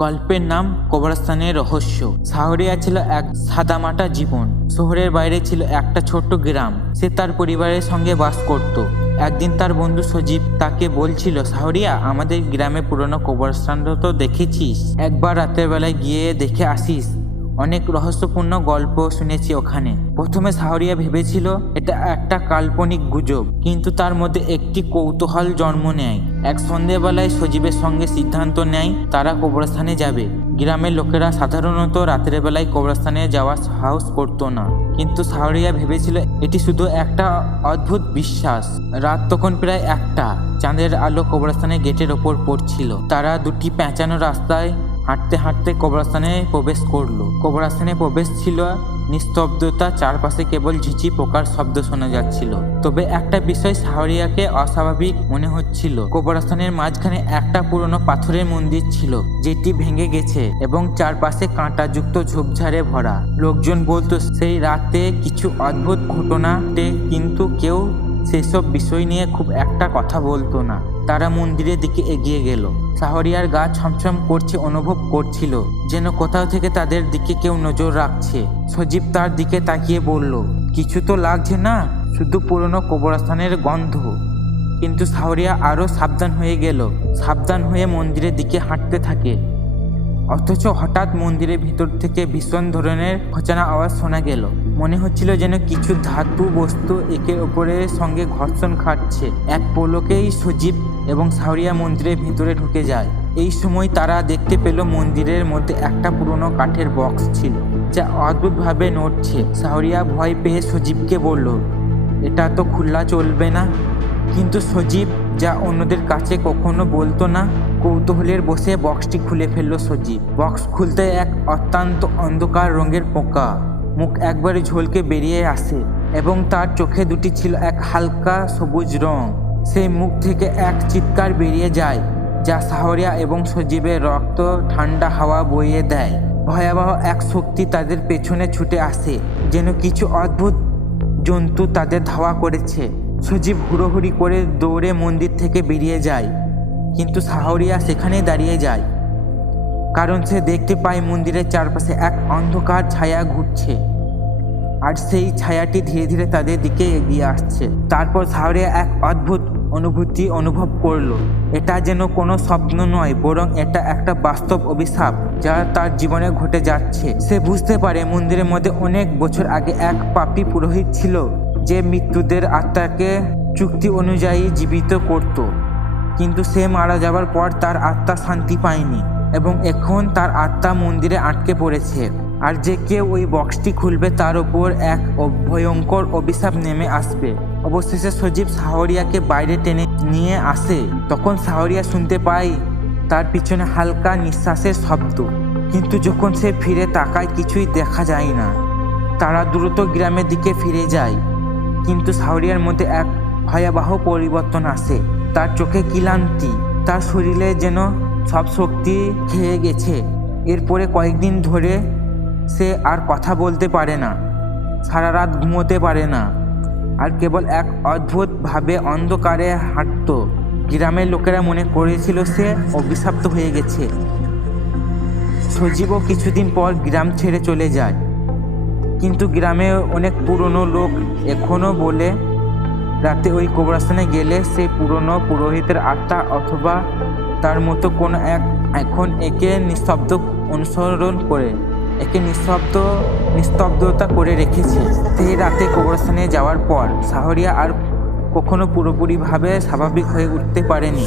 গল্পের নাম কবরস্থানের রহস্য। শাহরিয়া ছিল এক সাদামাটা জীবন। শহরের বাইরে ছিল একটা ছোট্ট গ্রাম। সে তার পরিবারের সঙ্গে বাস করত। একদিন তার বন্ধু সজীব তাকে বলছিল, শাহরিয়া, আমাদের গ্রামে পুরনো কবরস্থানটা তো দেখেছিস, একবার রাতের বেলায় গিয়ে দেখে আসিস। অনেক রহস্যপূর্ণ গল্প শুনেছি ওখানে। প্রথমে শাহরিয়া ভেবেছিল এটা একটা কাল্পনিক গুজব, কিন্তু তার মধ্যে একটি কৌতূহল জন্ম নেয়। এক সন্ধ্যেবেলায় সজীবের সঙ্গে সিদ্ধান্ত নেয় তারা কবরস্থানে যাবে। গ্রামের লোকেরা সাধারণত রাতের বেলায় কবরস্থানে যাওয়ার সাহস করতো না, কিন্তু শাহরিয়া ভেবেছিল এটি শুধু একটা অদ্ভুত বিশ্বাস। রাত তখন প্রায় 1টা। চাঁদের আলো কবরস্থানের গেটের ওপর পড়ছিল। তারা দুটি পেঁচানো রাস্তায় হাঁটতে হাঁটতে কবরস্থানে প্রবেশ করলো। কবরস্থানে প্রবেশ ছিল নিস্তব্ধতা, চারপাশে কেবল ঝিঝি পোকার শব্দ শোনা যাচ্ছিল। তবে একটা বিষয় শাহরিয়াকে অস্বাভাবিক মনে হচ্ছিল। কবরস্থানের মাঝখানে একটা পুরনো পাথরের মন্দির ছিল, যেটি ভেঙে গেছে এবং চারপাশে কাঁটাযুক্ত ঝোপঝাড়ে ভরা। লোকজন বলতো সেই রাতে কিছু অদ্ভুত ঘটনা ঘটে, কিন্তু কেউ সেসব বিষয় নিয়ে খুব একটা কথা বলতো না। তারা মন্দিরের দিকে এগিয়ে গেল। শাহরিয়ার গা ছমছম করছে, অনুভব করছিল যেন কোথাও থেকে তাদের দিকে কেউ নজর রাখছে। সজীব তার দিকে তাকিয়ে বলল, কিছু তো লাগছে না, শুধু পুরনো কবরস্থানের গন্ধ। কিন্তু শাহরিয়া আরো সাবধান হয়ে গেল। সাবধান হয়ে মন্দিরের দিকে হাঁটতে থাকে। অথচ হঠাৎ মন্দিরের ভিতর থেকে ভীষণ ধরনের খোঁচানো আওয়াজ শোনা গেল। মনে হচ্ছিল যেন কিছু ধাতু বস্তু একে অপরের সঙ্গে ঘর্ষণ খাচ্ছে। এক পলকেই সজীব এবং শাহরিয়া মন্দিরের ভিতরে ঢুকে যায়। এই সময় তারা দেখতে পেল মন্দিরের মধ্যে একটা পুরনো কাঠের বক্স ছিল, যা অদ্ভুতভাবে নড়ছে। শাহরিয়া ভয় পেয়ে সজীবকে বলল, এটা তো খোলা চলবে না। কিন্তু সজীব, যা অন্যদের কাছে কখনো বলতো না, কৌতূহলের বসে বক্সটি খুলে ফেলল সজীব। বক্স খুলতে এক অত্যন্ত অন্ধকার রঙের পোকা মুখ একবারে ঝলকে বেরিয়ে আসে এবং তার চোখে দুটি ছিল এক হালকা সবুজ রং। সেই মুখ থেকে এক চিৎকার বেরিয়ে যায়, যা শাহরিয়া এবং সজীবের রক্ত ঠান্ডা হাওয়া বইয়ে দেয়। ভয়াবহ এক শক্তি তাদের পেছনে ছুটে আসে, যেন কিছু অদ্ভুত জন্তু তাদের ধাওয়া করেছে। সজীব হুড়োহুড়ি করে দৌড়ে মন্দির থেকে বেরিয়ে যায়, কিন্তু শাহরিয়া সেখানেই দাঁড়িয়ে যায়, কারণ সে দেখতে পায় মন্দিরের চারপাশে এক অন্ধকার ছায়া ঘুরছে, আর সেই ছায়াটি ধীরে ধীরে তাদের দিকে এগিয়ে আসছে। তারপর শাহরিয়া এক অদ্ভুত অনুভূতি অনুভব করলো। এটা যেন কোনো স্বপ্ন নয়, বরং এটা একটা বাস্তব অভিশাপ যা তার জীবনে ঘটে যাচ্ছে। সে বুঝতে পারে মন্দিরের মধ্যে অনেক বছর আগে এক পাপী পুরোহিত ছিল, যে মৃত্যুদের আত্মাকে চুক্তি অনুযায়ী জীবিত করত। কিন্তু সে মারা যাবার পর তার আত্মা শান্তি পায়নি এবং এখন তার আত্মা মন্দিরে আটকে পড়েছে। আর যে কেউ ওই বক্সটি খুলবে তার উপর এক ভয়ঙ্কর অভিশাপ নেমে আসবে। অবশেষে সজীব শাহরিয়াকে বাইরে টেনে নিয়ে আসে। তখন শাহরিয়া শুনতে পায় তার পিছনে হালকা নিঃশ্বাসের শব্দ, কিন্তু যখন সে ফিরে তাকায় কিছুই দেখা যায় না। তারা দ্রুত গ্রামের দিকে ফিরে যায়, কিন্তু শাহরিয়ার মধ্যে এক ভয়াবহ পরিবর্তন আসে। তার চোখে ক্লান্তি, তার শরীরে যেন সব শক্তি খেয়ে গেছে। এরপরে কয়েকদিন ধরে সে আর কথা বলতে পারে না, সারা রাত ঘুমোতে পারে না, আর কেবল এক অদ্ভুতভাবে অন্ধকারে হাঁটত। গ্রামের লোকেরা মনে করেছিল সে অভিশপ্ত হয়ে গেছে। সজীবও কিছুদিন পর গ্রাম ছেড়ে চলে যায়, কিন্তু গ্রামে অনেক পুরনো লোক এখনও বলে রাতে ওই কবরস্থানে গেলে সেই পুরনো পুরোহিতের আত্মা অথবা তার মতো কোনো এক এখন একে নিস্তব্ধ অনুসরণ করে, একে নিস্তব্ধতা করে রেখেছে। সেই রাতে কবরস্থানে যাওয়ার পর শাহরিয়া আর কখনো পুরোপুরিভাবে স্বাভাবিক হয়ে উঠতে পারেনি।